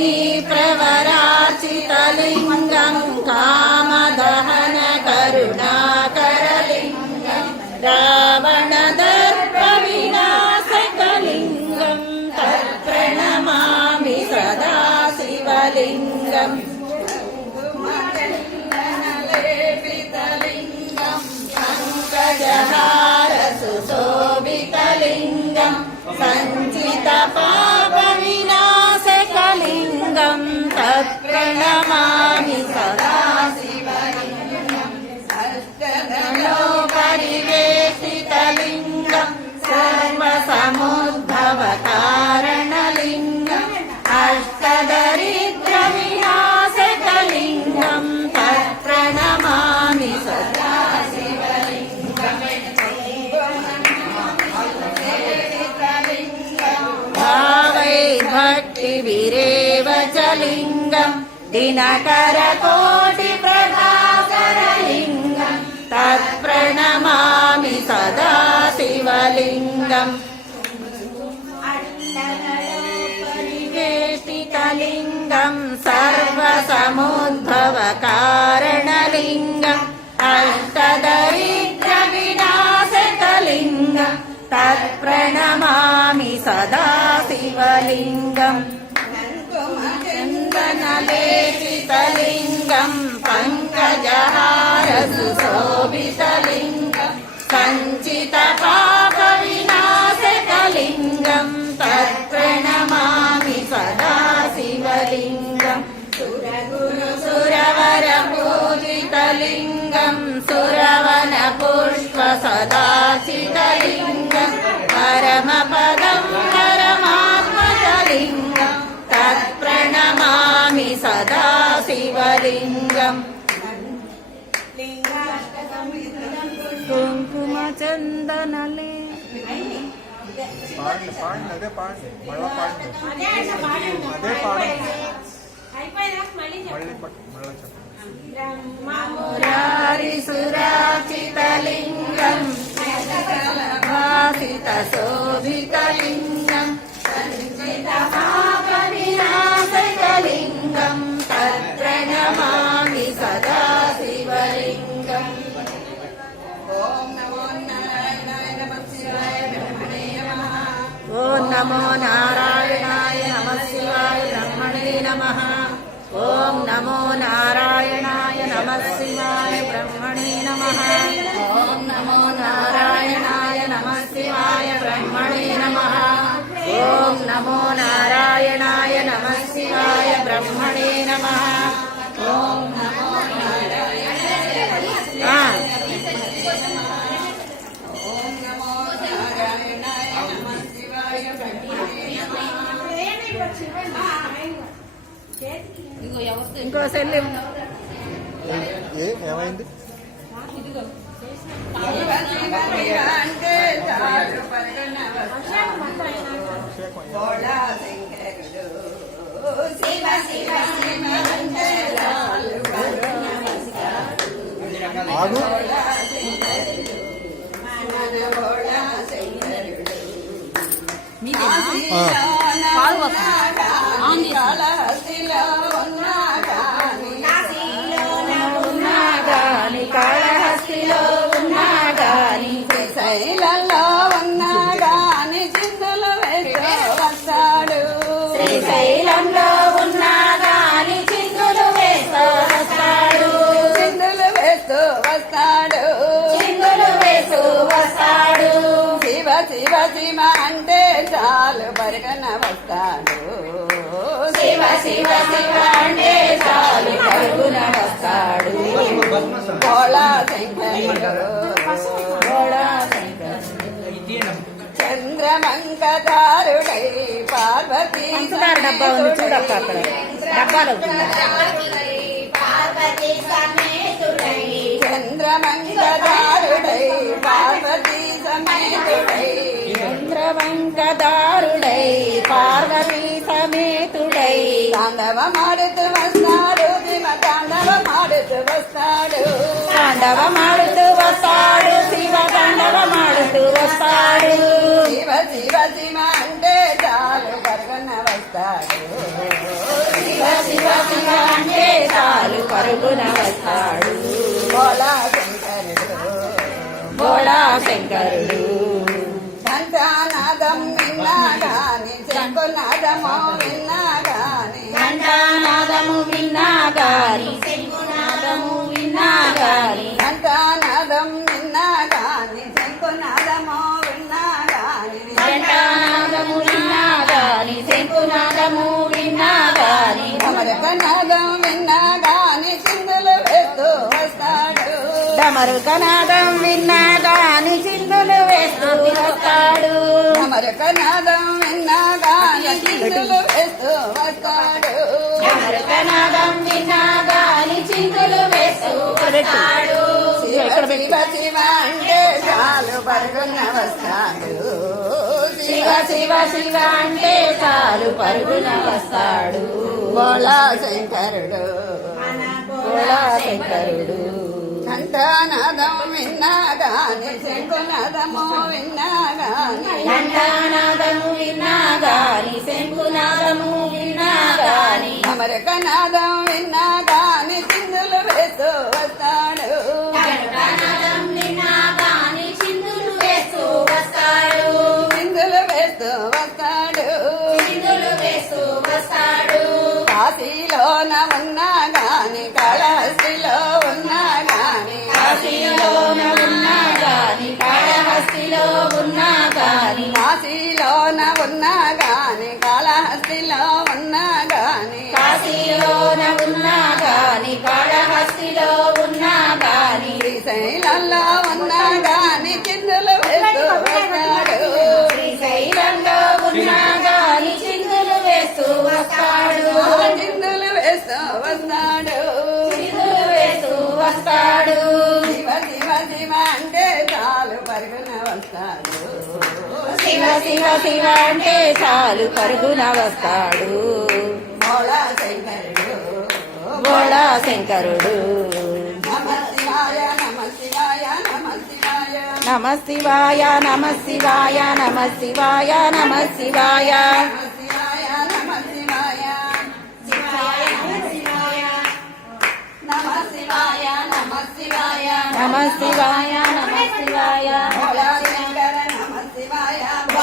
देवी प्रवराचितलिङ्गम् कामदहन करुणाकरलिङ्गम् रावणदर्पविनाशकलिङ्गम् तत्प्रणमामि सदा शिवलिङ्गम् पितलिङ्गम् अङ्कजार सञ्चितपा తత్ప్రణమామి సదా శివలింగం పరివేషితలింగం సర్వసముద్భవ కారణలింగం అష్టదరిద్ర వినాశకలింగం తత్ప్రణమామి लिङ्गम् दिनकरकोटिप्रभाकरलिङ्गम् तत्प्रणमामि सदा शिवलिङ्गम्। वेष्टिकलिङ्गम् सर्वसमुद्भवकारणलिङ्गम् अष्टदरिद्रविनाशकलिङ्गम् तत्प्रणमामि सदा शिवलिङ्गम्। ितलिङ्गम् पङ्कजहारसु शोभितलिङ्गम् कञ्चित पापविनाशितलिङ्गम् तत्र नमामि सदाशिवलिङ्गम् सुरगुरु सुरवरपूजितलिङ्गम् सुरवनपुष्प सदासितलिङ्गम् తత్ప్రణమామి సదా శివలింగం కుంకుమ చందనలే పాడండి పాడండి అదే పాడండి మళ్ళా పాడండి అదే పాడండి మళ్ళీ పట్టు మళ్ళా చెప్పండి మురారి సురాచితలింగం భాసిత శోభితలింగం నమో నారాయణాయ నమ శివాయ బ్రహ్మణే నమ ఓం నమో నారాయణాయ నమ శివాయ బ్రహ్మణే నమ ఇంకో సెల్ ఏమైంది? ఆగు. ఉన్నా అంటే చాలు పరుగున వస్తాడు. శంకరుడు. చంద్రమంకదారుడై పార్వతీ డబ్బా ఉంది చూడక్క అక్కడ. డబ్బాలు చంద్రమంకదారుడై తాండవమాడుతూ వస్తాడు శివ తాండవమాడుతూ వస్తాడు. శివ శివ శివ అంటే చాలు పరుగున వస్తాడు. పరుగున వస్తాడు. బోళా శంకరుడు. బోళా శంకరుడు. ఘంటానాదం విన్నా గాని శంకునాదమో విన్నా గాని ఘంటానాదము విన్నా గాని గాని ఘంటానాదం విన్నా గాని శంకునాదమో విన్నా గాని ఘంటానాదము విన్నా గాని శంకునాదము విన్నా గాని అమరకనాదం విన్నా గాని చిందులు వేస్తూ వస్తాడు. డమరుకనాదం విన్నా గాని చిందులు వేస్తూ వస్తాడు. అమరకనాదం విన్నా గాని చిందులు వేస్తూ వస్తాడు. డమరుకనాదం పెట్టు. ఇక్కడ పెట్టు. శివ వస్తాడు. పరుగున వస్తాడు. బోళా శంకరుడు. బోళా శంకరుడు. ఘంటానాదం విన్నాగాని శంకునాదము విన్నాగాని ఘంటానాదము విన్నాగాని శంకునాదము విన్నాగాని అమరకనాదం విన్నాగా కాశీలోన ఉన్నా గాని కాళహస్తిలో ఉన్నా గాని కాశీలోన ఉన్నా గాని కాళహస్తిలో ఉన్నా గాని. కాశీలోన ఉన్నా గాని కాళహస్తిలో ఉన్నా గాని. కాశీలోన ఉన్నా గాని కాళహస్తిలో ఉన్నా గాని. శ్రీశైలంలో ఉన్నా శివ శివ శివ అంటే చాలు పరుగున వస్తాడు. మోళా శంకరుడు. బోళా శంకరుడు. నమ శివాయ నమ శివాయ నమ శివాయ నమ శివాయ నమ శివాయ నమ శివాయ నమ శివాయ నమ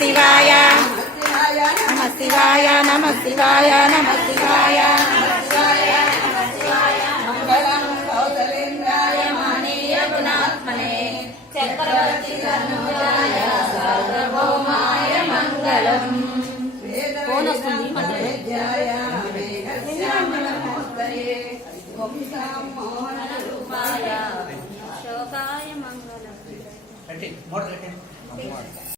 శివాయ నమ శివాయ నమ శివాయ నమ శివాయ మంగళం. కౌశలేంద్రాయ అంటే మోడల్ అంటే?